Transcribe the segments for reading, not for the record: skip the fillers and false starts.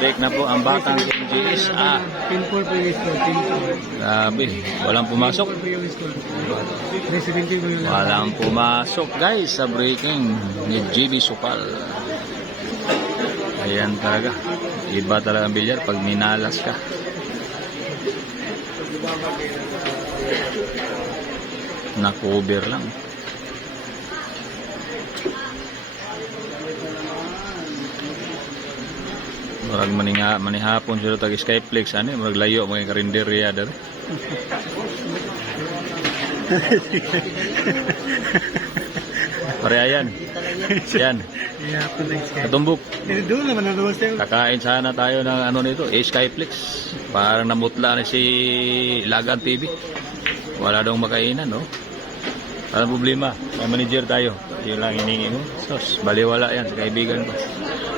Break na po ang batang GS. Pinpool po yung score. Pinpool. Grabe. Walang pumasok. Pinpool po yung score. 370 po yung laban. Walang pumasok guys sa breaking ni GB Sukal. Ayan talaga. Iba talaga ang bilyar pag minalas ka. Na-cover lang. Murag manihapon sila tag Skyflex ano, murag layo mga karinderya dar. Pare ayan. Yan. Katumbok. Doon naman ang luwas tayo. Kakain sana tayo ng ano nito, Skyflex. Parang namutla na si Lagan TV. Wala daw makainan, no? Walang problema. May manager tayo. Yun lang hiningi mo. Sos, baliwala yan sa kaibigan ko.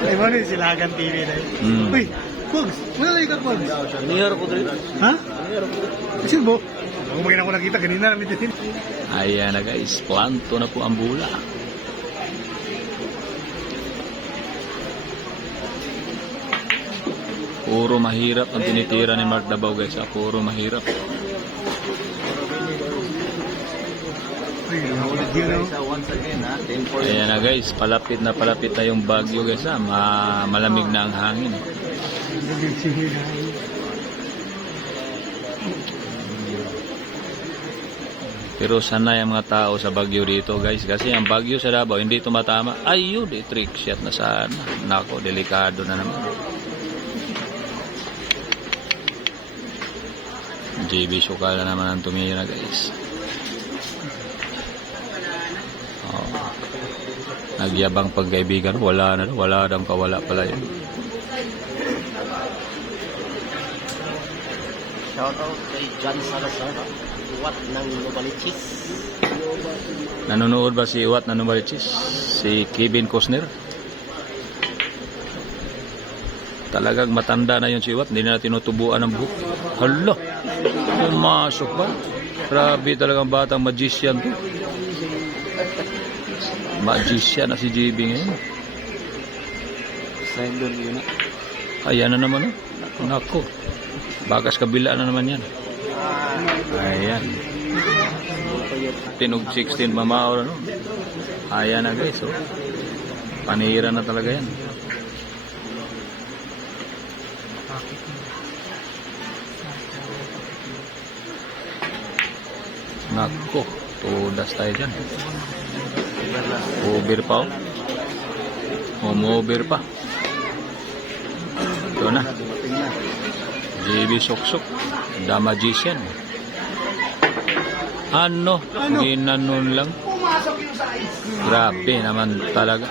Ay mo rin sila Lagan TV na yun. Uy, Pogs! Wala ka Pogs? Nihiro ko dito. Ha? Kasi bo? Ako magiging ako nakita kanina namin din. Ayan na guys, planto na po ang bula. Puro mahirap ang tinitira ni Mark Dabaw guys. Puro mahirap. Once again, ha? 10-4. Ayan na guys, palapit na yung Bagyo guys. Malamig na ang hangin. Pero sanay ang mga tao sa Bagyo dito guys. Kasi ang Bagyo sa Davao hindi tumatama. Ayun, trick shot na sana. Nako, delikado na naman. JB Sukal na naman ang tumira guys. Nagyabang pagkaibigan, wala nang kawala pala yun. Shoutout kay John Salazar. What ng Novaliches? Nanonood ba si Wat na Novaliches? Si Kevin Costner? Talagang matanda na yun si Wat. Hindi na tinutubuan ng buhok. Hala! Pumasok ba? Grabe talagang batang magician to. Magician na si JB ngayon. Sign doon yun na. Ayan na naman oh. Nako. Bagas kabila na naman yan. Ayan. Tinog 16 mamaor ano. Ayan na guys oh. Panira na talaga yan. Nako. Tudas tayo dyan. Over pa oh. Umover pa. Ito na. JB Soksok. The Magician. Ano? Ginanon lang. Grabe naman talaga.